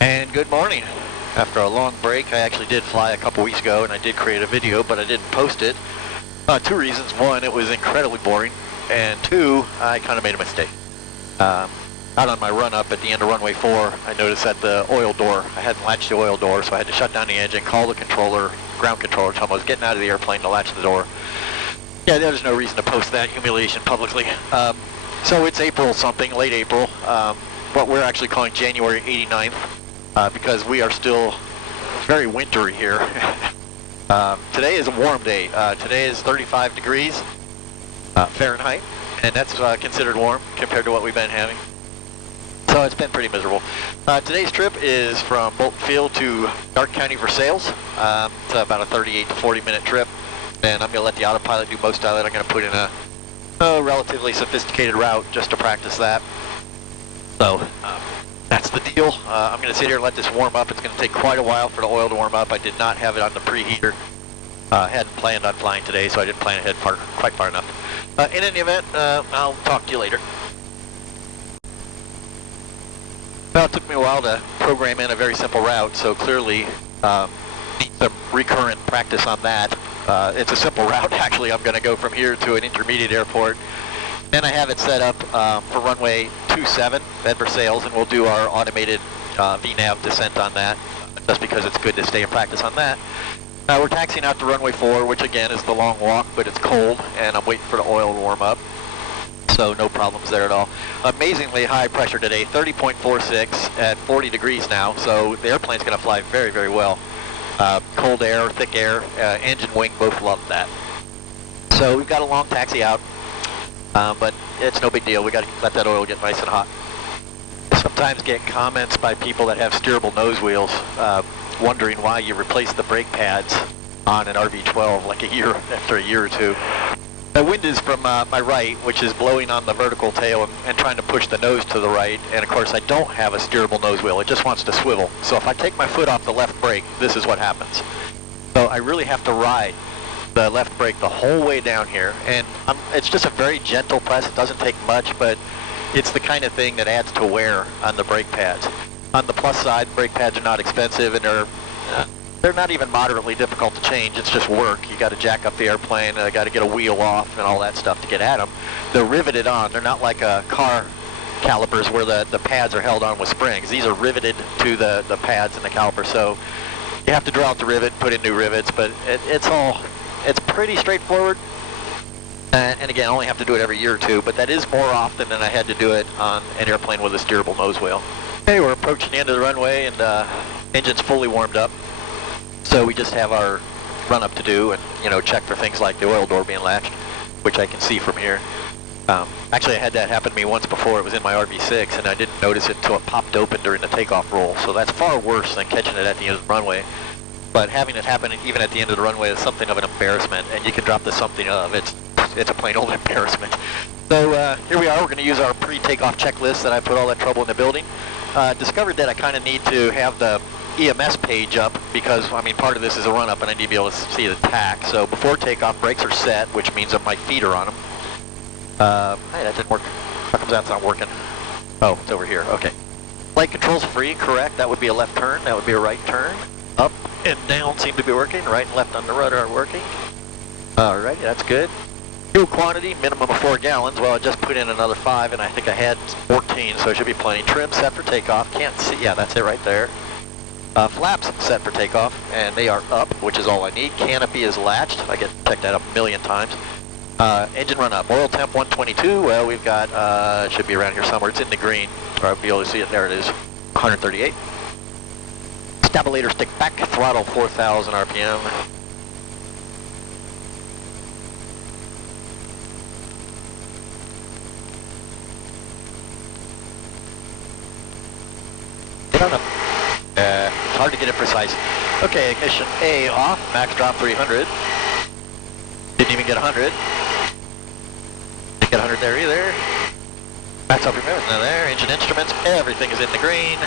And good morning. After a long break, I actually did fly a couple weeks ago and I did create a video, but I didn't post it. Two reasons. One, it was incredibly boring. And two, I kind of made a mistake. Out on my run up at the end of runway 4, I noticed that the oil door, I hadn't latched the oil door, so I had to shut down the engine, call the controller, ground controller, tell him I was getting out of the airplane to latch the door. Yeah, there's no reason to post that humiliation publicly. So it's April something, late April, what we're actually calling January 89th, because we are still very wintry here. Today is a warm day. Today is 35 degrees Fahrenheit, and that's considered warm compared to what we've been having. So it's been pretty miserable. Today's trip is from Bolton Field to Darke County, Versailles. It's about a 38 to 40 minute trip, and I'm going to let the autopilot do most of it. I'm going to put in a relatively sophisticated route just to practice that. So that's the deal. I'm going to sit here and let this warm up. It's going to take quite a while for the oil to warm up. I did not have it on the preheater. Hadn't planned on flying today, so I didn't plan ahead quite far enough. In any event, I'll talk to you later. Well, it took me a while to program in a very simple route, so clearly need some recurrent practice on that. It's a simple route, actually. I'm going to go from here to an intermediate airport. Then I have it set up for runway 27 at Versailles, and we'll do our automated VNAV descent on that, just because it's good to stay in practice on that. We're taxiing out to runway 4, which again is the long walk, but it's cold, and I'm waiting for the oil to warm up. So no problems there at all. Amazingly high pressure today, 30.46 at 40 degrees now, so the airplane's going to fly very, very well. Cold air, thick air, engine wing, both love that. So we've got a long taxi out, but it's no big deal. We got to let that oil get nice and hot. Sometimes get comments by people that have steerable nose wheels, wondering why you replace the brake pads on an RV-12 like after a year or two. The wind is from my right, which is blowing on the vertical tail and trying to push the nose to the right. And of course, I don't have a steerable nose wheel. It just wants to swivel. So if I take my foot off the left brake, this is what happens. So I really have to ride the left brake the whole way down here. And it's just a very gentle press. It doesn't take much, but it's the kind of thing that adds to wear on the brake pads. On the plus side, brake pads are not expensive, and they're not even moderately difficult to change. It's just work. You got to jack up the airplane, got to get a wheel off and all that stuff to get at them. They're riveted on. They're not like car calipers where the pads are held on with springs. These are riveted to the pads and the caliper. So you have to draw out the rivet, put in new rivets, but it's pretty straightforward. And again, I only have to do it every year or two, but that is more often than I had to do it on an airplane with a steerable nose wheel. Okay, we're approaching the end of the runway, and engine's fully warmed up. So we just have our run up to do and, check for things like the oil door being latched, which I can see from here. Actually, I had that happen to me once before. It was in my RV-6, and I didn't notice it until it popped open during the takeoff roll. So that's far worse than catching it at the end of the runway. But having it happen even at the end of the runway is something of an embarrassment, and you can drop the something of. It's a plain old embarrassment. So here we are. We're going to use our pre-takeoff checklist that I put all that trouble in the building. Discovered that I kind of need to have the EMS page up because, part of this is a run-up and I need to be able to see the tack. So before takeoff, brakes are set, which means that my feet are on them. Hey, that didn't work. How come that's not working? Oh, it's over here. Okay. Flight controls free, correct. That would be a left turn. That would be a right turn. Up and down seem to be working. Right and left on the rudder are working. Alrighty, that's good. Fuel quantity, minimum of 4 gallons. Well, I just put in another 5, and I think I had 14, so it should be plenty. Trim set for takeoff. Can't see. Yeah, that's it right there. Flaps set for takeoff, and they are up, which is all I need. Canopy is latched. I get checked that up a million times. Engine run up. Oil temp 122. Well, we've got, it should be around here somewhere. It's in the green. Or I'll be able to see it. There it is. 138. Stabilator stick back. Throttle 4,000 RPM. Get on up. It's hard to get it precise. Okay, ignition A off, max drop 300. Didn't even get 100. Didn't get 100 there either. Max up remote, now there. Engine instruments, everything is in the green.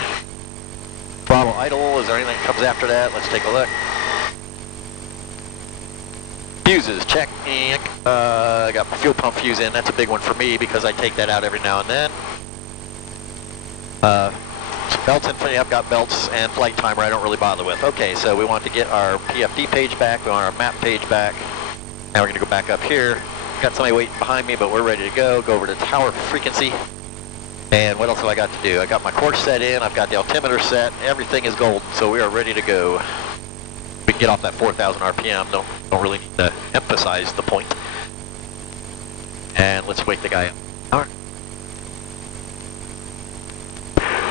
Throttle idle, is there anything that comes after that? Let's take a look. Fuses, check. I got my fuel pump fuse in, that's a big one for me because I take that out every now and then. Belts and I've got belts and flight timer I don't really bother with. Okay, so we want to get our PFD page back, we want our map page back. Now we're going to go back up here. Got somebody waiting behind me, but we're ready to go. Go over to tower frequency. And what else have I got to do? I got my course set in, I've got the altimeter set, everything is golden, so we are ready to go. We can get off that 4,000 RPM, don't really need to emphasize the point. And let's wake the guy up.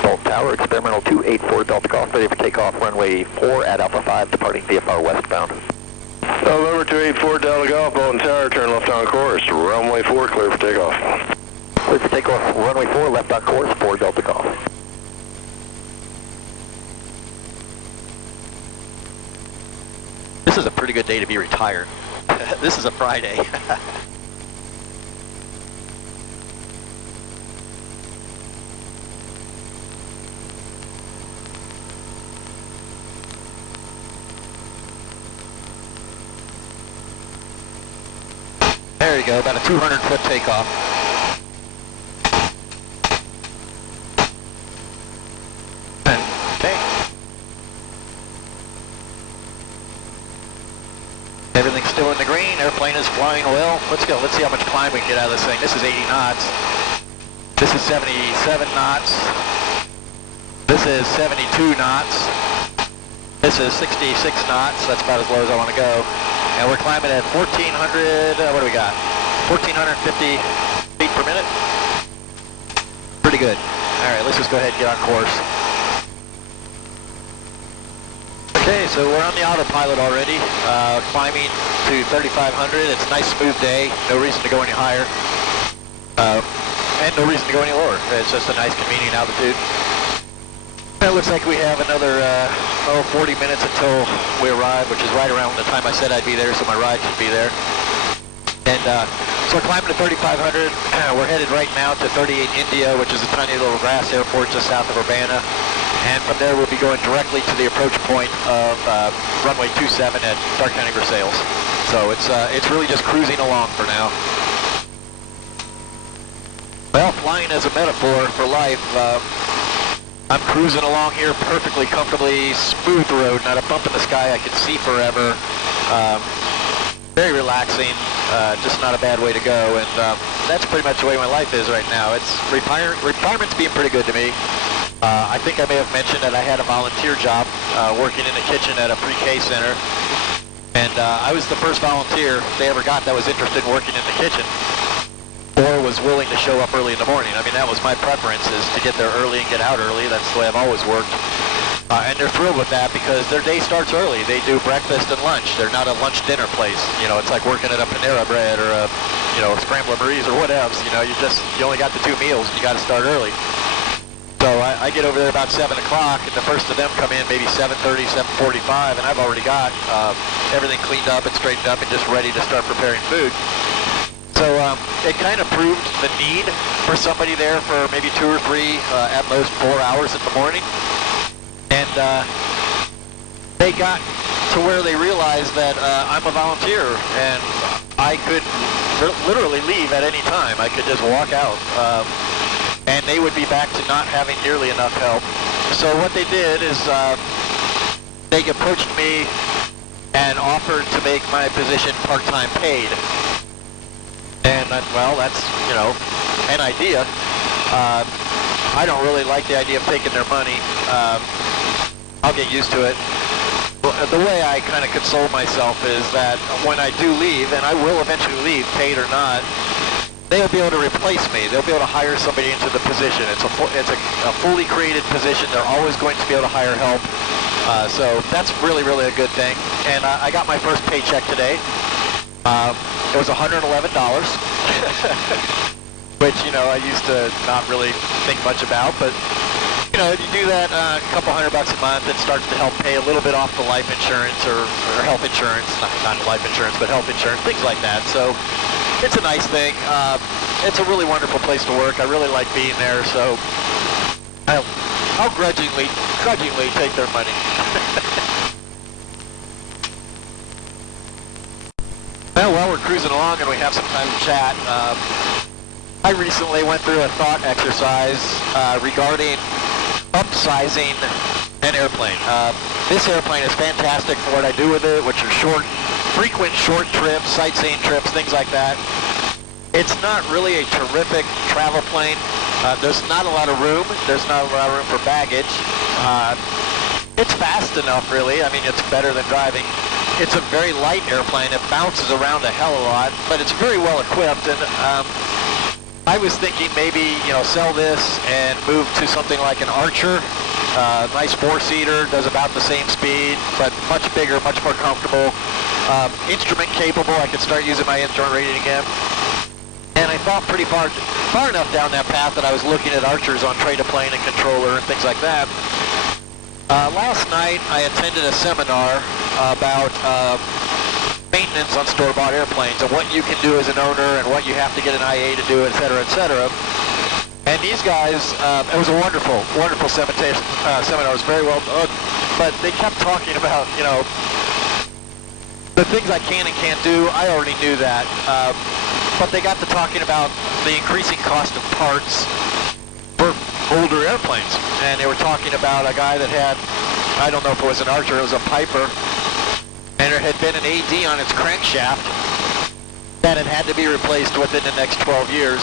Bolton Tower, experimental 284 Delta Golf, ready for takeoff, runway 4 at Alpha 5, departing VFR westbound. November 284 Delta Golf, Bolton Tower, turn left on course, runway 4, clear for takeoff. Clear for takeoff, runway 4, left on course, 4 Delta Golf. This is a pretty good day to be retired. This is a Friday. There you go, about a 200-foot takeoff. Okay. Everything's still in the green, airplane is flying well. Let's go, let's see how much climb we can get out of this thing. This is 80 knots. This is 77 knots. This is 72 knots. This is 66 knots, that's about as low as I want to go. And we're climbing at 1,400, what do we got? 1,450 feet per minute. Pretty good. All right, let's just go ahead and get on course. Okay, so we're on the autopilot already, climbing to 3,500. It's a nice smooth day, no reason to go any higher. And no reason to go any lower. It's just a nice convenient altitude. It looks like we have another 40 minutes until we arrive, which is right around the time I said I'd be there, so my ride should be there. And so we're climbing to 3,500. We're headed right now to 38 India, which is a tiny little grass airport just south of Urbana. And from there we'll be going directly to the approach point of runway 27 at Darke County, Versailles. So it's really just cruising along for now. Well, flying as a metaphor for life. I'm cruising along here perfectly, comfortably, smooth road, not a bump in the sky, I can see forever. Very relaxing, just not a bad way to go, and that's pretty much the way my life is right now. It's retirement's being pretty good to me. I think I may have mentioned that I had a volunteer job working in the kitchen at a pre-K center, and I was the first volunteer they ever got that was interested in working in the kitchen, or was willing to show up early in the morning. I mean, that was my preference, is to get there early and get out early. That's the way I've always worked. And they're thrilled with that because their day starts early. They do breakfast and lunch. They're not a lunch-dinner place. You know, it's like working at a Panera Bread or a, Scramble Marie's or what else. You know, you only got the 2 meals and you got to start early. So I get over there about 7 o'clock, and the first of them come in maybe 7:30, 7:45, and I've already got everything cleaned up and straightened up and just ready to start preparing food. So it kind of proved the need for somebody there for maybe 2 or 3, at most 4 hours in the morning. And they got to where they realized that I'm a volunteer and I could literally leave at any time. I could just walk out. And they would be back to not having nearly enough help. So what they did is they approached me and offered to make my position part-time paid. And well, that's, an idea. I don't really like the idea of taking their money. I'll get used to it. The way I kind of console myself is that when I do leave, and I will eventually leave, paid or not, they'll be able to replace me. They'll be able to hire somebody into the position. It's a fully created position. They're always going to be able to hire help. So that's really, really a good thing. And I got my first paycheck today. It was $111, which, I used to not really think much about, but, if you do that a couple $100 a month, it starts to help pay a little bit off the life insurance or health insurance, not life insurance, but health insurance, things like that. So it's a nice thing. It's a really wonderful place to work. I really like being there, so I'll grudgingly take their money. Well, we're cruising along and we have some time to chat. I recently went through a thought exercise regarding upsizing an airplane. This airplane is fantastic for what I do with it, which are frequent short trips, sightseeing trips, things like that. It's not really a terrific travel plane. There's not a lot of room. There's not a lot of room for baggage. It's fast enough, really. I mean, it's better than driving. It's a very light airplane. It bounces around a hell of a lot, but it's very well equipped. And I was thinking maybe, sell this and move to something like an Archer. Nice four-seater, does about the same speed, but much bigger, much more comfortable. Instrument capable. I could start using my instrument rating again. And I thought pretty far enough down that path that I was looking at Archers on trade-a-plane and controller and things like that. Last night I attended a seminar about maintenance on store-bought airplanes and what you can do as an owner and what you have to get an IA to do, et cetera, et cetera. And these guys, it was a wonderful seminar. It was very well done. But they kept talking about, the things I can and can't do. I already knew that. But they got to talking about the increasing cost of parts for older airplanes. And they were talking about a guy that had, I don't know if it was an Archer, it was a Piper, and there had been an AD on its crankshaft that had to be replaced within the next 12 years.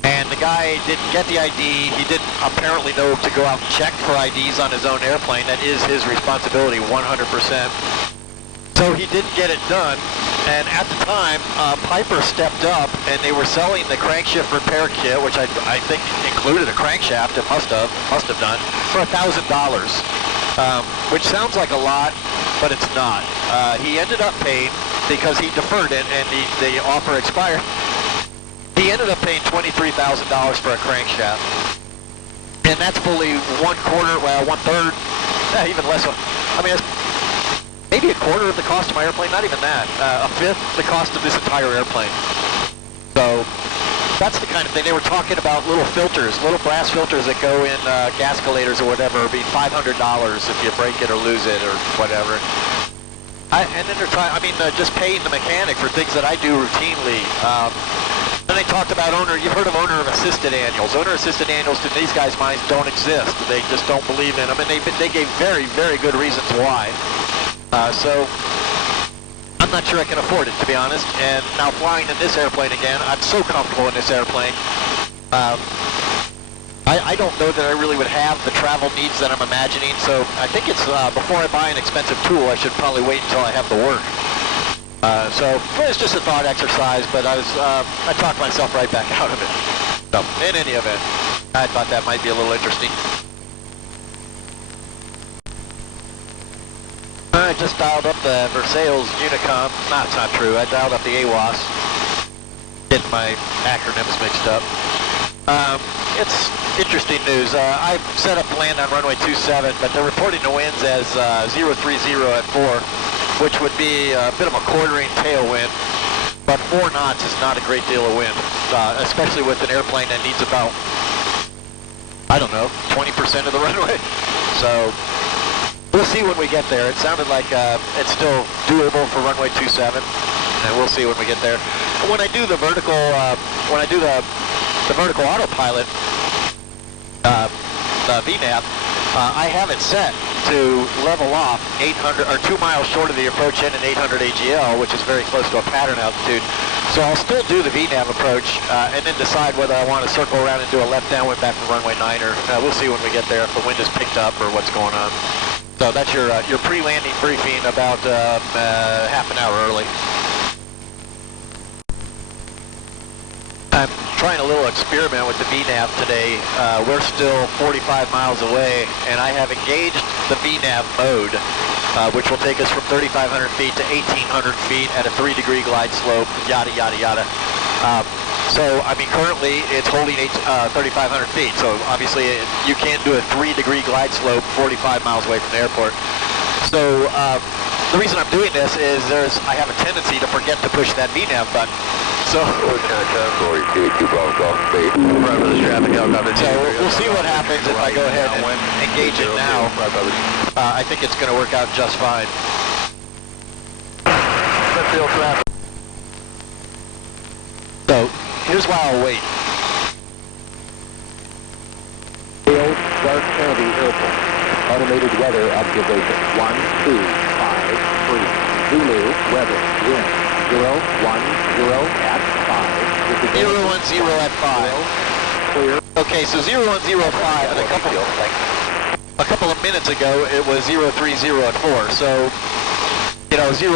And the guy didn't get the ID. He didn't apparently know to go out and check for IDs on his own airplane. That is his responsibility 100%. So he didn't get it done. And at the time, Piper stepped up and they were selling the crankshaft repair kit, which I think included a crankshaft. It must have done, for $1,000, which sounds like a lot, but it's not. He ended up paying, because he deferred it and the offer expired, he ended up paying $23,000 for a crankshaft. And that's fully one-third, even less. I mean, it's maybe a quarter of the cost of my airplane, not even that. A fifth the cost of this entire airplane. So that's the kind of thing. They were talking about little filters, little brass filters that go in gascolators or whatever, would be $500 if you break it or lose it or whatever. And then they're trying, just paying the mechanic for things that I do routinely. Then they talked about you've heard of owner-assisted annuals. Owner-assisted annuals, to these guys' minds, don't exist. They just don't believe in them, and they gave very, very good reasons why. So I'm not sure I can afford it, to be honest. And now flying in this airplane again, I'm so comfortable in this airplane. I don't know that I really would have the travel needs that I'm imagining. So I think it's before I buy an expensive tool, I should probably wait until I have the work. So it's just a thought exercise, but I talked myself right back out of it. So in any event, I thought that might be a little interesting. I just dialed up the Versailles Unicom. No, it's not true. I dialed up the AWAS. Getting my acronyms mixed up. It's interesting news. I've set up to land on runway 27, but they're reporting the winds as 030 at 4, which would be a bit of a quartering tailwind. But 4 knots is not a great deal of wind, especially with an airplane that needs about, 20% of the runway. So we'll see when we get there. It sounded like it's still doable for runway 27, and we'll see when we get there. When I do the vertical, the vertical autopilot, the VNAV, I have it set to level off 800 or 2 miles short of the approach end and 800 AGL, which is very close to a pattern altitude. So I'll still do the VNAV approach and then decide whether I want to circle around and do a left downwind back to runway 9, or we'll see when we get there if the wind is picked up or what's going on. So that's your pre-landing briefing about half an hour early. I'm trying a little experiment with the VNAV today. We're still 45 miles away, and I have engaged the VNAV mode, which will take us from 3,500 feet to 1,800 feet at a 3-degree glide slope, yada, yada, yada. Currently it's holding 3,500 feet, so obviously you can't do a 3-degree glide slope 45 miles away from the airport. So the reason I'm doing this is I have a tendency to forget to push that VNAV button. So we'll see what happens if I go ahead and engage it now. I think it's going to work out just fine. So here's why I'll wait. Clark Kennedy Airport. Automated weather observation 1253. Zulu weather wind 010 at 5. 010 at 5. Clear. Okay, so 0105 and a couple of minutes ago it was 030 at 4. So, you know, 010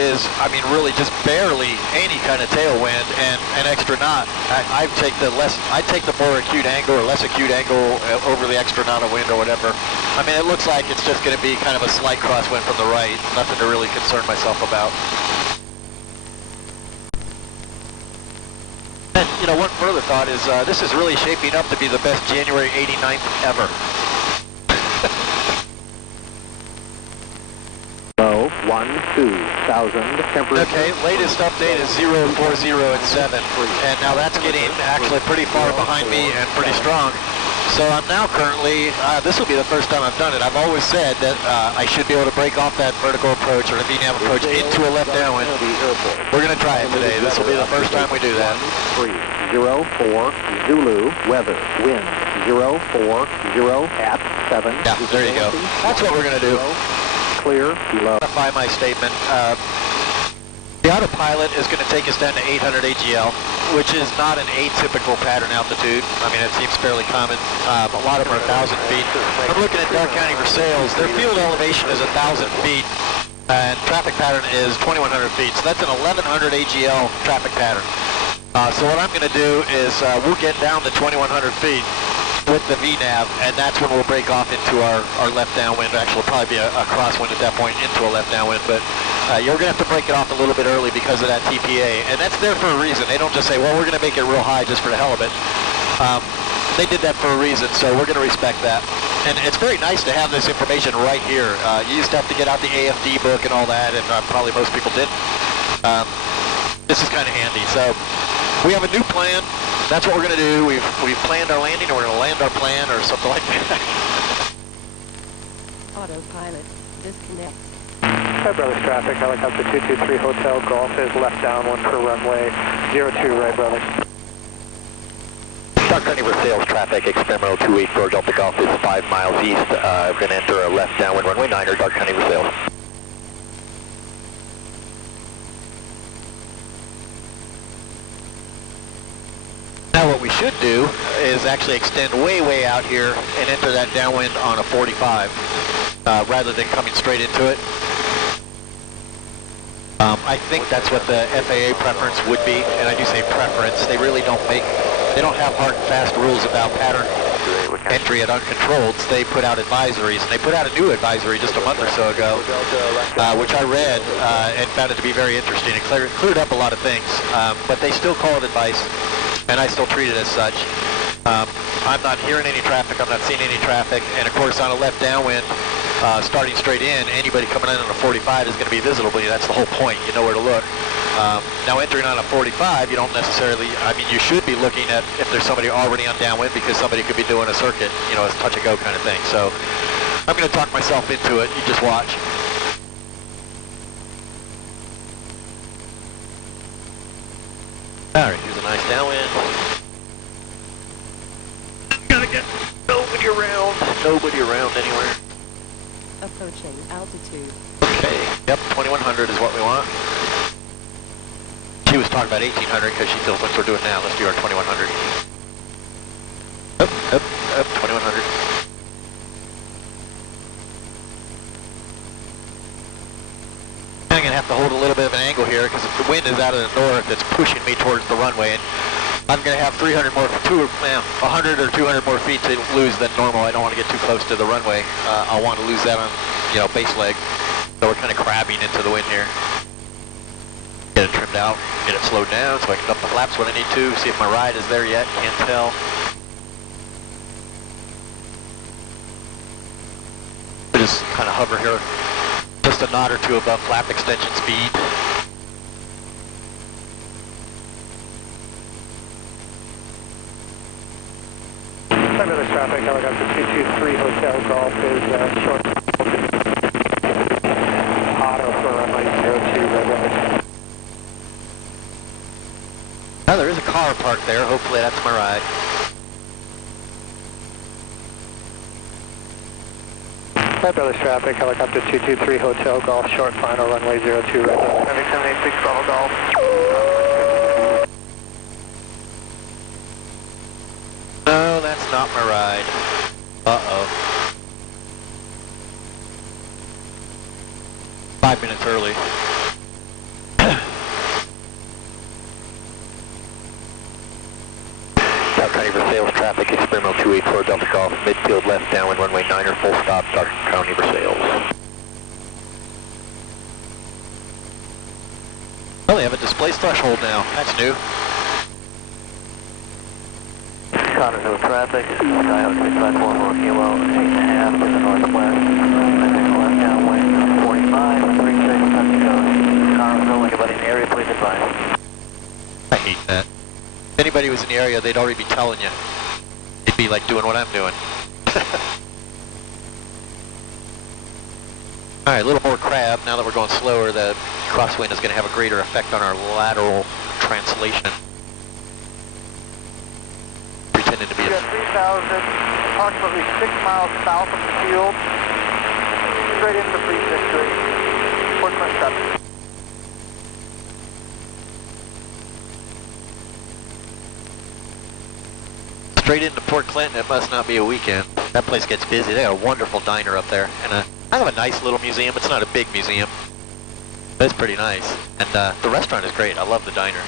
is, I mean, really just barely any kind of tailwind and an extra knot. I'd take the more acute angle or less acute angle over the extra knot of wind or whatever. I mean, it looks like it's just going to be kind of a slight crosswind from the right. Nothing to really concern myself about. And, you know, one further thought is this is really shaping up to be the best January 89th ever. Low 12,000 temperature. Okay, latest update is 040 at 7. And now that's getting actually pretty far behind me and pretty strong. So I'm now currently, this will be the first time I've done it. I've always said that I should be able to break off that vertical approach or the VNAV approach into a left downwind. We're going to try it today. This will be the first time we do that. 04 Zulu weather wind 040 at 7. Yeah, there you go. That's what we're going to do. Clear below. Modify my statement. The autopilot is going to take us down to 800 AGL, which is not an atypical pattern altitude. I mean, it seems fairly common. A lot of them are 1,000 feet. I'm looking at Darke County, Versailles. Their field elevation is 1,000 feet, and traffic pattern is 2,100 feet. So that's an 1,100 AGL traffic pattern. So what I'm going to do is we'll get down to 2,100 feet with the VNAV, and that's when we'll break off into our left downwind. Actually, it'll probably be a crosswind at that point into a left downwind, but you're going to have to break it off a little bit early because of that TPA, and that's there for a reason. They don't just say, well, we're going to make it real high just for the hell of it. They did that for a reason, so we're going to respect that. And it's very nice to have this information right here. You used to have to get out the AFD book and all that, and probably most people didn't. This is kind of handy. So we have a new plan. That's what we're going to do. We've planned our landing, and we're going to land our plan or something like that. Autopilot disconnect. Hi, Brothers Traffic, helicopter 223 Hotel Golf is left downwind for runway 02 right, Brothers. Darke County Versailles traffic, experimental 284 Delta Golf is 5 miles east. We're going to enter a left downwind runway 9 or Darke County Versailles. Now what we should do is actually extend way out here and enter that downwind on a 45 rather than coming straight into it. I think that's what the FAA preference would be, and I do say preference. They really don't have hard and fast rules about pattern entry at uncontrolleds. They put out advisories, and they put out a new advisory just a month or so ago, which I read and found it to be very interesting. It cleared up a lot of things, but they still call it advice, and I still treat it as such. I'm not hearing any traffic, I'm not seeing any traffic, and of course on a left downwind, starting straight in, anybody coming in on a 45 is going to be visible. That's the whole point. You know where to look. Now entering on a 45, you don't necessarily, I mean, you should be looking at if there's somebody already on downwind because somebody could be doing a circuit, you know, a touch-and-go kind of thing. So I'm going to talk myself into it. You just watch. All right, here's a nice downwind. Gotta get nobody around anywhere. Approaching altitude. Okay, yep, 2100 is what we want. She was talking about 1800 because she feels like we're doing now. Let's do our 2100. Up, 2100. I'm going to have to hold a little bit of an angle here because if the wind is out of the north, it's pushing me towards the runway. And I'm going to have 100 or 200 more feet to lose than normal. I don't want to get too close to the runway. I want to lose that on, you know, base leg. So we're kind of crabbing into the wind here. Get it trimmed out, get it slowed down so I can dump the flaps when I need to, see if my ride is there yet, can't tell. I just kind of hover here, just a knot or two above flap extension speed. Hi, Brothers Traffic, helicopter 223 Hotel Golf is short. Auto for runway 02 right, Brothers. Now there is a car parked there, hopefully that's my ride. Hi, Brothers Traffic, helicopter 223 Hotel Golf, short final, runway 02 right. Traffic 786 Bravo Golf. No, that's not my ride. Uh-oh. 5 minutes early. South County Versailles traffic, experimental 284 Delta Golf, midfield left, downwind runway 9er, full stop, Darke County Versailles. Oh, they have a displaced threshold now. That's new. Connersville traffic, Skyhawk 654 Kilo, 8.5 to the northwest, left downwind 45, 36, touch coast. Connersville, anybody in the area, please advise. I hate that. If anybody was in the area, they'd already be telling you. They'd be like doing what I'm doing. Alright, a little more crab. Now that we're going slower, the crosswind is going to have a greater effect on our lateral translation. Pretending to be We got 3,000, approximately 6 miles south of the field, straight into precinct 3, Portsmouth 7. straight into Port Clinton. It must not be a weekend. That place gets busy. They got a wonderful diner up there, and I have a nice little museum. It's not a big museum, but it's pretty nice. And the restaurant is great. I love the diner.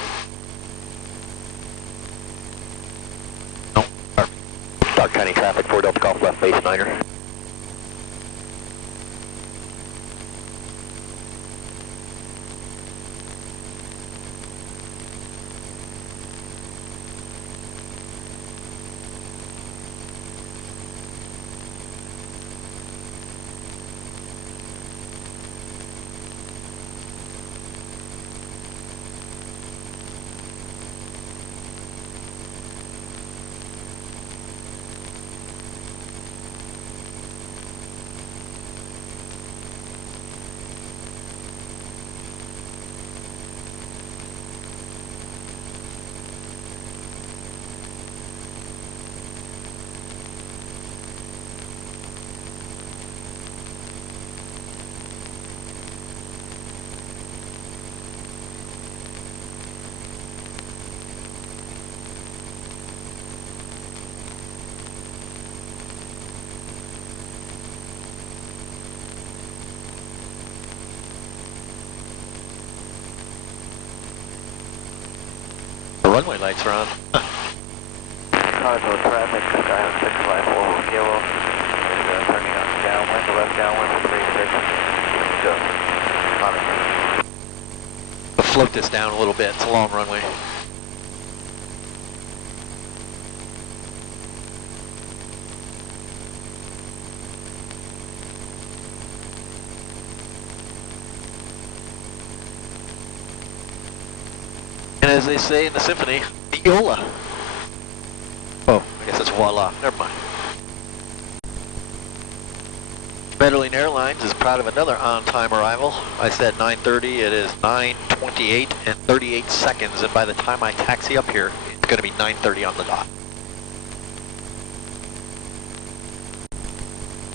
No, perfect. Darke County traffic, 4 Delta Golf, left base 9er. The runway lights are on. Connersville traffic, Skyhawk 654 Kilo, is turning on downwind, to left downwind for 36, go. Connersville. We'll float this down a little bit. It's a long runway. And as they say in the symphony, viola. Oh, I guess it's voila. Never mind. Medellin Airlines is proud of another on-time arrival. I said 9:30. It is 9:28 and 38 seconds, and by the time I taxi up here, it's going to be 9:30 on the dot.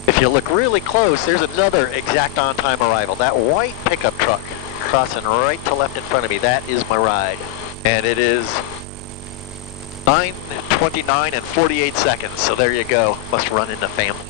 If you look really close, there's another exact on-time arrival. That white pickup truck crossing right to left in front of me, that is my ride. And it is 9:29 and 48 seconds, so there you go. Must run into family.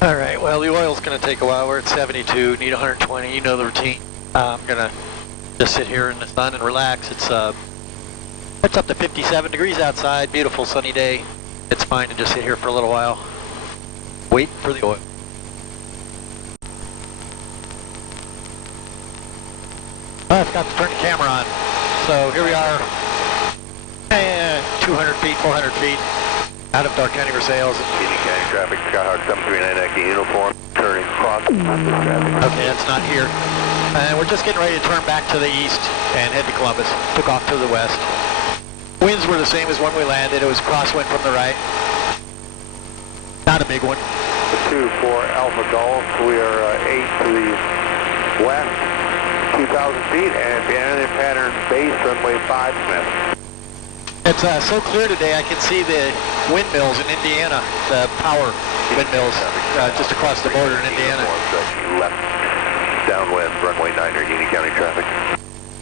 All right, well, the oil's going to take a while. We're at 72, need 120. You know the routine. I'm going to just sit here in the sun and relax. It's up to 57 degrees outside. Beautiful sunny day. It's fine to just sit here for a little while. Wait for the oil. I forgot to turn the camera on. So here we are, 200 feet, 400 feet out of Darke County, Versailles. Union County traffic, Skyhawk 739 acting uniform, turning cross traffic. Okay, that's not here. And we're just getting ready to turn back to the east and head to Columbus. Took off to the west. Winds were the same as when we landed. It was crosswind from the right. Not a big one. 2 for Alpha Golf, we are 8 to the west, 2,000 feet, and in pattern base, runway 5, Smith. It's so clear today, I can see the windmills in Indiana, the power windmills just across the border in Indiana. Left, downwind, runway 9er, Union County traffic.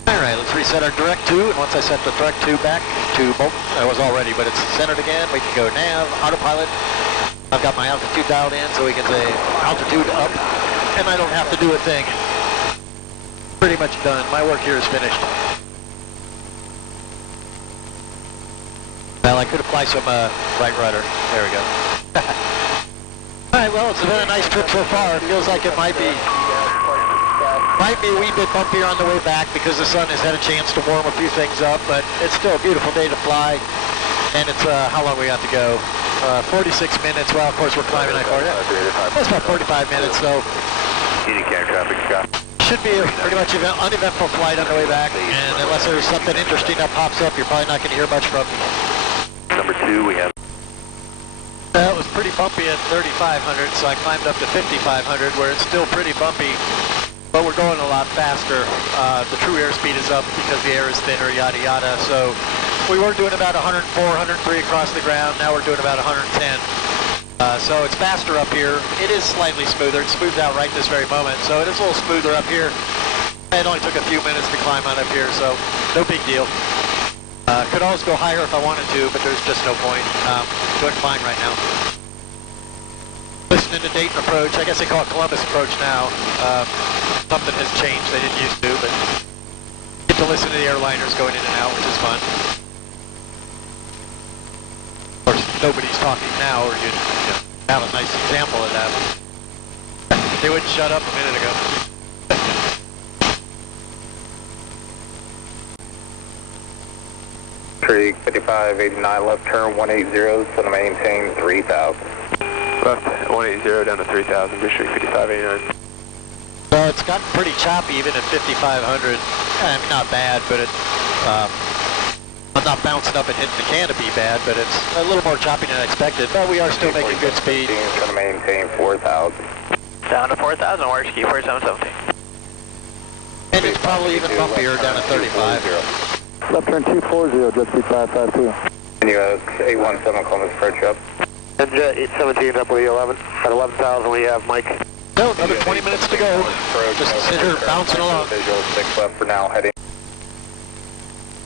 All right, let's reset our direct 2, and once I set the direct 2 back to Bolton, I was already, but it's centered again. We can go nav, autopilot. I've got my altitude dialed in, so we can say altitude up, and I don't have to do a thing. Pretty much done. My work here is finished. Well, I could apply some right rudder. There we go. All right, well, it's been a nice trip so far. It feels like it might be a wee bit bumpier on the way back because the sun has had a chance to warm a few things up, but it's still a beautiful day to fly. And it's, how long we got to go? 46 minutes. Well, of course, we're climbing I-40. That's about 45 minutes, so Union County traffic, Scott. should be a pretty much uneventful flight on the way back. And unless there's something interesting that pops up, you're probably not going to hear much from me. Number 2, we have. That was pretty bumpy at 3,500, so I climbed up to 5,500, where it's still pretty bumpy. But we're going a lot faster. The true airspeed is up because the air is thinner, yada yada. So we were doing about 104, 103 across the ground. Now we're doing about 110. So it's faster up here. It is slightly smoother. It smooths out right this very moment. So it is a little smoother up here. It only took a few minutes to climb on up here, so no big deal. Could always go higher if I wanted to, but there's just no point. Doing fine right now. Listening to Dayton approach. I guess they call it Columbus approach now. Something has changed they didn't used to, but get to listen to the airliners going in and out, which is fun. Of course, nobody's talking now, or you'd have a nice example of that. They wouldn't shut up a minute ago. Tree 5589, left turn 180, so to maintain 3,000. Left 180 down to 3,000, Bridge Street 5589. So it's gotten pretty choppy even at 5,500. I mean, not bad, but it, I'm not bouncing up and hitting the canopy bad, but it's a little more choppy than I expected. But we are still making good speed. It's going to maintain 4,000. Down to 4,000, where's key 4717? And it's probably even bumpier down at 35. Left turn 240, jet speed 552. And you have 817 Columbus approach up. And jet 817 up with the 11. At 11,000 we have Mike. No, another 20 minutes to go. Just sit here bouncing along. Visual 6 left for now, heading.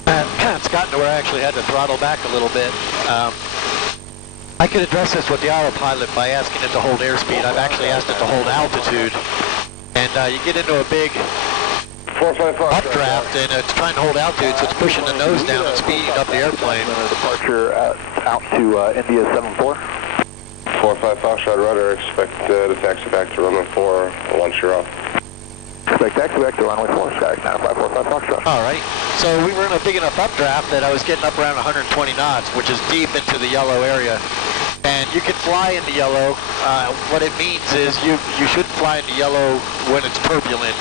It's gotten to where I actually had to throttle back a little bit. I could address this with the autopilot by asking it to hold airspeed. I've actually asked it to hold altitude. And you get into a big updraft and it's trying to hold altitude, so it's pushing the nose down and speeding up the airplane. Departure out to India 74. 45 Foxtrot rudder, expect the taxi back to runway 4 once you're off. Expect taxi back to runway 4, Sky 9545 Foxtrot. All right. So we were in a big enough updraft that I was getting up around 120 knots, which is deep into the yellow area. And you can fly in the yellow. What it means is you shouldn't fly in the yellow when it's turbulent.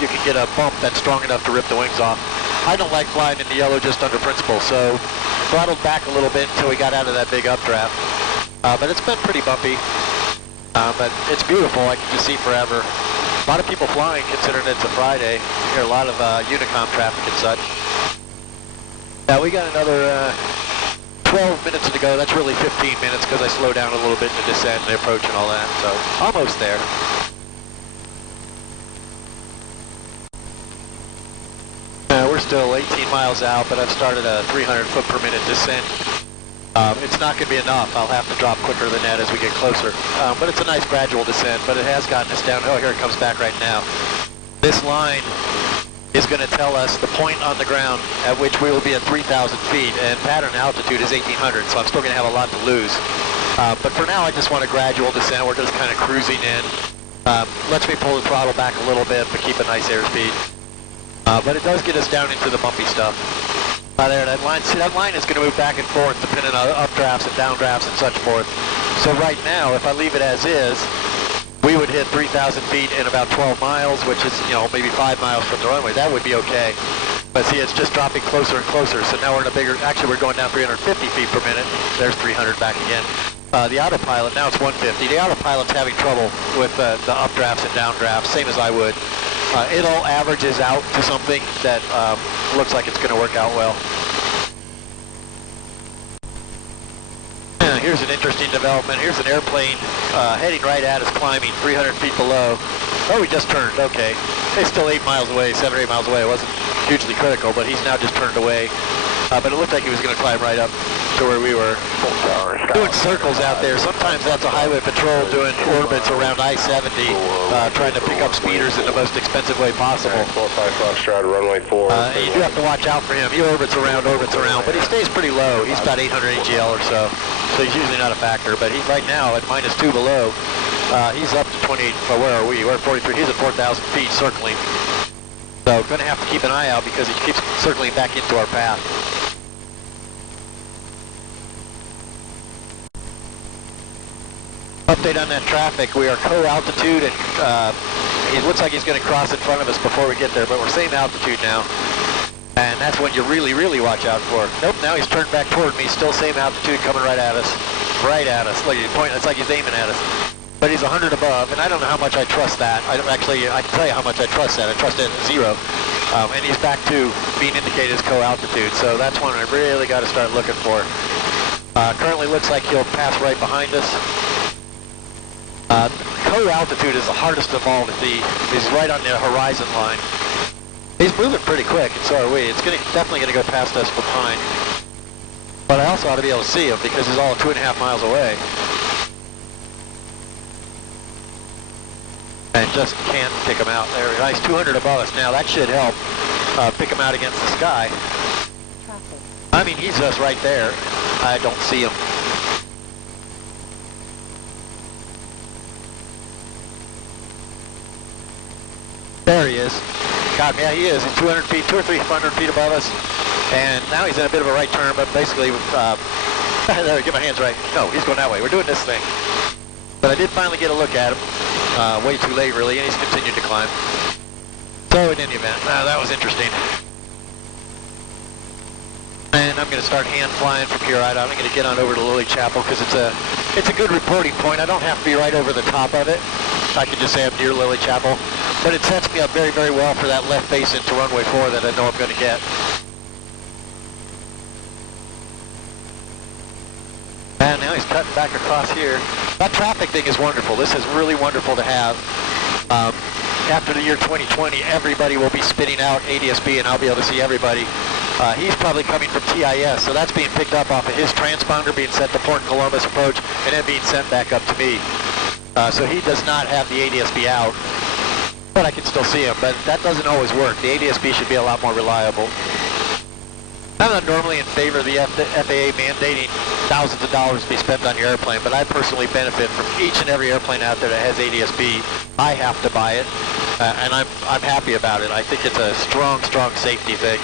You can get a bump that's strong enough to rip the wings off. I don't like flying in the yellow just under principle, so throttled back a little bit until we got out of that big updraft. But it's been pretty bumpy. But it's beautiful. I can just see forever. A lot of people flying, considering it's a Friday. You hear a lot of Unicom traffic and such. Now we got another 12 minutes to go. That's really 15 minutes because I slow down a little bit in the descent and the approach and all that. So almost there. We're still 18 miles out, but I've started a 300 foot per minute descent. It's not going to be enough. I'll have to drop quicker than that as we get closer. But it's a nice gradual descent, but it has gotten us down. Oh, here it comes back right now. This line is going to tell us the point on the ground at which we will be at 3,000 feet, and pattern altitude is 1,800, so I'm still going to have a lot to lose. But for now, I just want a gradual descent. We're just kind of cruising in. Lets me pull the throttle back a little bit, but keep a nice airspeed. But it does get us down into the bumpy stuff. There, that line. See, that line is going to move back and forth depending on updrafts and downdrafts and such forth. So right now, if I leave it as is, we would hit 3,000 feet in about 12 miles, which is, you know, maybe 5 miles from the runway. That would be okay. But see, it's just dropping closer and closer. So now we're in a bigger, actually we're going down 350 feet per minute. There's 300 back again. The autopilot, now it's 150. The autopilot's having trouble with the updrafts and downdrafts, same as I would. It all averages out to something that looks like it's going to work out well. Here's an interesting development. Here's an airplane heading right at us, climbing 300 feet below. Oh, he just turned, okay. It's still 8 miles away, 7 or 8 miles away. It wasn't hugely critical, but he's now just turned away. But it looked like he was going to climb right up to where we were. Doing circles out there. Sometimes that's a highway patrol doing orbits around I-70, trying to pick up speeders in the most expensive way possible. 45 Foxtrot, runway 4. And you do have to watch out for him. He orbits around, but he stays pretty low. He's about 800 AGL or so, so he's usually not a factor. But he's right now at -2 below. He's up to 28, where are we? We're at 43. He's at 4,000 feet circling. So going to have to keep an eye out because he keeps circling back into our path. Update on that traffic. We are co-altitude, and it looks like he's going to cross in front of us before we get there, but we're same altitude now. And that's when you really, really watch out for. Nope, now he's turned back toward me, still same altitude, coming right at us. Right at us. Look, he's pointing, it's like he's aiming at us. But he's 100 above, and I don't know how much I trust that. I can tell you how much I trust that. I trust it at 0. And he's back to being indicated as co-altitude, so that's one I really got to start looking for. Currently looks like he'll pass right behind us. Co-altitude is the hardest of all to see. He's right on the horizon line. He's moving pretty quick, and so are we. It's definitely going to go past us behind. But I also ought to be able to see him because he's all 2.5 miles away. And just can't pick him out. There, nice 200 above us now. That should help pick him out against the sky. Traffic. I mean, he's just right there. I don't see him. There he is. God, yeah, he is. He's 200 feet, 200 or 300 feet above us. And now he's in a bit of a right turn, but basically, there, get my hands right. No, he's going that way. We're doing this thing. But I did finally get a look at him. Way too late, really, and he's continued to climb. So in any event, that was interesting. And I'm going to start hand flying from here right out. I'm going to get on over to Lily Chapel because it's a good reporting point. I don't have to be right over the top of it. I can just say I'm near Lily Chapel. But it sets me up very, very well for that left face into runway 4 that I know I'm going to get. And now he's cutting back across here. That traffic thing is wonderful. This is really wonderful to have. After the year 2020, everybody will be spitting out ADS-B, and I'll be able to see everybody. He's probably coming from TIS, so that's being picked up off of his transponder, being sent to Port Columbus approach, and then being sent back up to me. So he does not have the ADS-B out, but I can still see him. But that doesn't always work. The ADS-B should be a lot more reliable. I'm not normally in favor of the FAA mandating thousands of dollars to be spent on your airplane, but I personally benefit from each and every airplane out there that has ADS-B. I have to buy it, and I'm happy about it. I think it's a strong, strong safety thing.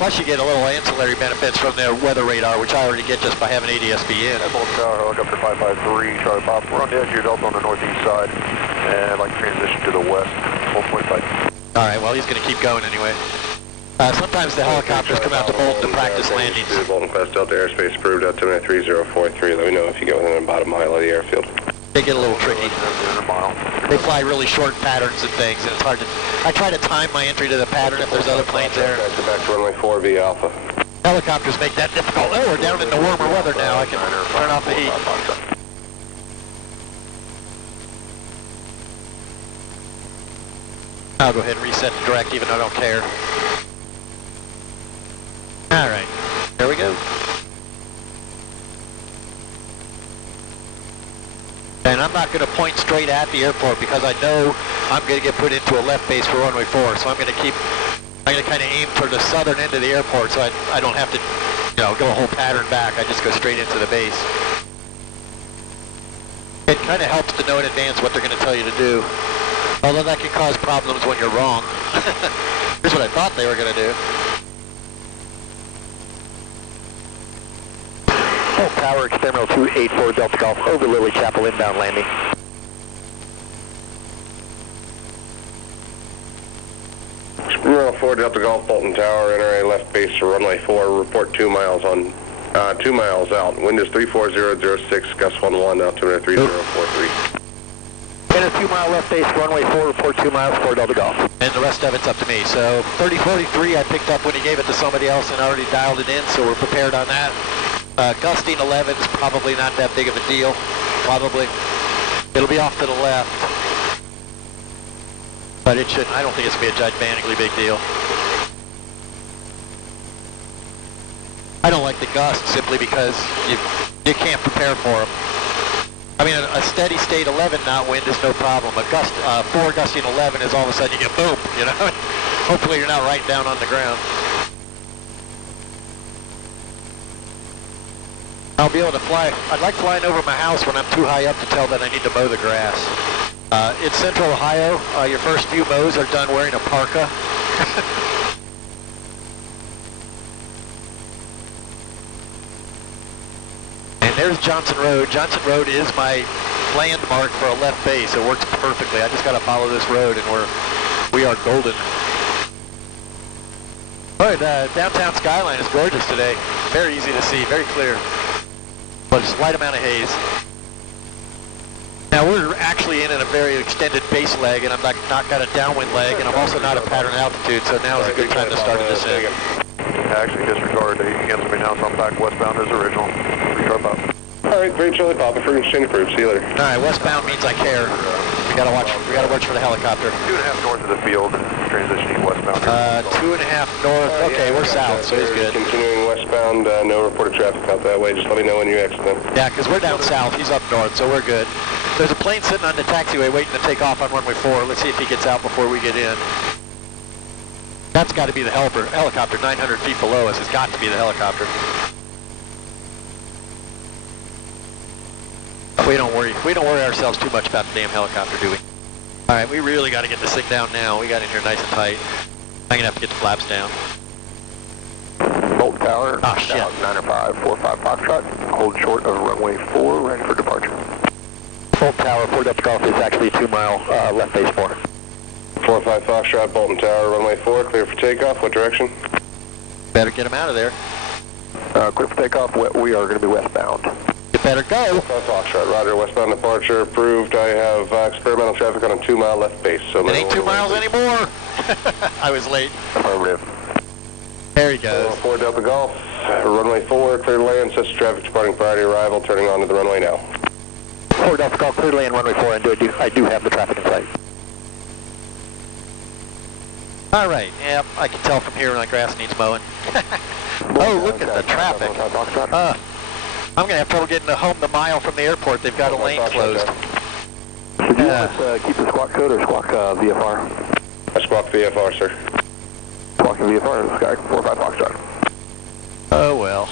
Plus you get a little ancillary benefits from the weather radar, which I already get just by having ADS-B in. Bolton Tower, helicopter 553, Charlie Pop. We're on the edge of your delta on the northeast side, and I'd like to transition to the west, 1.5. All right, well, he's going to keep going anyway. Sometimes the helicopters come out to Bolton to practice landings. Bolton Class Delta airspace approved out to 3043. Let me know if you go within about a mile of the airfield. They get a little tricky. They fly really short patterns and things, and it's hard to... I try to time my entry to the pattern if there's other planes there. Back to runway 4 via Alpha. Helicopters make that difficult. Oh, we're down in the warmer weather now. I can turn off the heat. I'll go ahead and reset the direct, even though I don't care. All right, there we go. And I'm not going to point straight at the airport because I know I'm going to get put into a left base for runway 4. So I'm going to kind of aim toward the southern end of the airport, so I don't have to, go a whole pattern back. I just go straight into the base. It kind of helps to know in advance what they're going to tell you to do. Although that can cause problems when you're wrong. Here's what I thought they were going to do. Tower, Experimental 284 Delta Golf, over Lily Chapel, inbound landing. Experimental 4 Delta Golf, Bolton Tower, NRA left base to runway 4, report 2 miles on, 2 miles out. Wind is 34006, gust 11, altimeter 3043. And a 2 mile left base, runway 4, report 2 miles, 4 Delta Golf. And the rest of it's up to me. So 3043 I picked up when he gave it to somebody else and already dialed it in, so we're prepared on that. Gusting 11 is probably not that big of a deal. Probably. It'll be off to the left. But it shouldn't. I don't think it's going to be a gigantically big deal. I don't like the gusts simply because you can't prepare for them. I mean, a steady state 11 knot wind is no problem. A gust, 4 gusting 11 is all of a sudden you get boom, you know? Hopefully you're not right down on the ground. I'll be able to fly. I'd like flying over my house when I'm too high up to tell that I need to mow the grass. It's Central Ohio. Your first few mows are done wearing a parka. And there's Johnson Road. Johnson Road is my landmark for a left base. It works perfectly. I just got to follow this road and we are golden. All right, downtown skyline is gorgeous today. Very easy to see, very clear. But a slight amount of haze. Now we're actually in a very extended base leg, and I'm not got a downwind leg, and I'm also not at pattern altitude, so now is a good time to start to descend. Actually disregard 8 against me now, so I'm back westbound as original. Sharp up. Alright, 3 Charlie Papa, frequency change approved. See you later. All right, westbound means I care. We gotta watch for the helicopter. 2.5 north of the field, transitioning westbound. 2.5 north. Okay, we're south, so he's good. Continuing westbound, no reported traffic out that way. Just let me know when you exit them. Yeah, because we're down south. He's up north, so we're good. There's a plane sitting on the taxiway waiting to take off on runway 4. Let's see if he gets out before we get in. That's got to be the helicopter 900 feet below us. It's got to be the helicopter. We don't worry ourselves too much about the damn helicopter, do we? All right, we really got to get this thing down now. We got in here nice and tight. I'm gonna have to get the flaps down. Bolton Tower, oh, shit. 90545 Foxtrot, hold short of runway 4, ready for departure. Bolton Tower, 4 Delta Golf is actually a 2 mile left base more. 45 Foxtrot, Bolton Tower, runway 4, clear for takeoff. What direction? Better get him out of there. Clear for takeoff, we are going to be westbound. You better go. 45 Foxtrot, roger, westbound departure approved. I have experimental traffic on a 2 mile left base. So It ain't 2 miles anymore. I was late. Affirmative. There he goes. 4 Delta Golf, runway 4, clear to land, system traffic departing priority arrival, turning onto the runway now. 4 Delta Golf, clear to land, runway 4, and I do have the traffic in sight. All right, yep, I can tell from here when the grass needs mowing. Oh, look at the traffic. I'm going to have trouble getting home the mile from the airport. They've got a lane closed. Should you keep the squawk code or squawk VFR? I squawk VFR, sir. Squawking VFR, Sky 45 Foxtrot. Oh, well.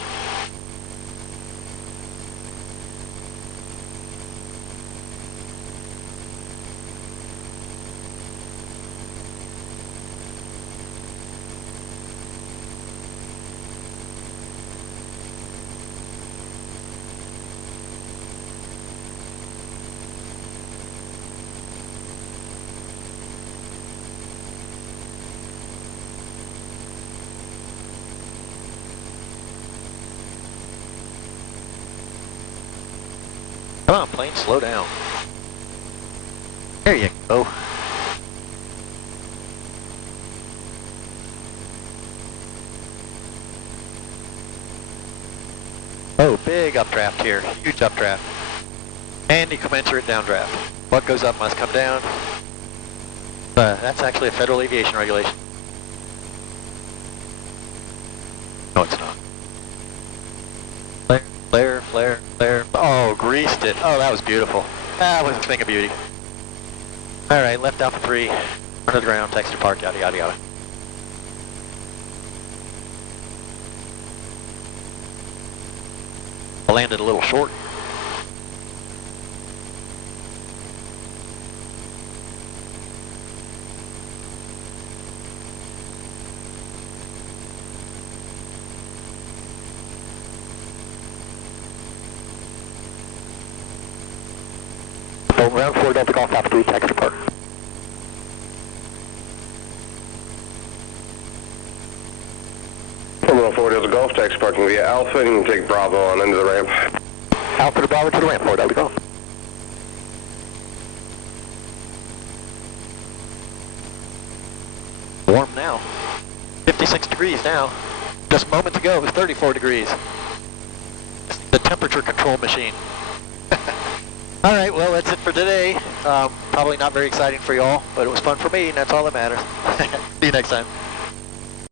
Come on, plane, slow down. There you go. Oh, big updraft here. Huge updraft. And the commensurate downdraft. What goes up must come down. That's actually a federal aviation regulation. No, it's not. Flare, flare, flare. Oh, greased it. Oh, that was beautiful. That was a thing of beauty. All right, left Alpha 3, under the ground, taxi to park, yada, yada, yada. I landed a little short. Bolton ground 4 Delta Golf altitude, taxi depart. Terminal 4 Delta Golf, taxi parking via Alpha, and you can take Bravo on into the ramp. Alpha to Bravo to the ramp, 4 Delta Golf. Warm now. 56 degrees now. Just moments ago it was 34 degrees. The temperature control machine. All right, well, that's it for today. Probably not very exciting for y'all, but it was fun for me, and that's all that matters. See you next time.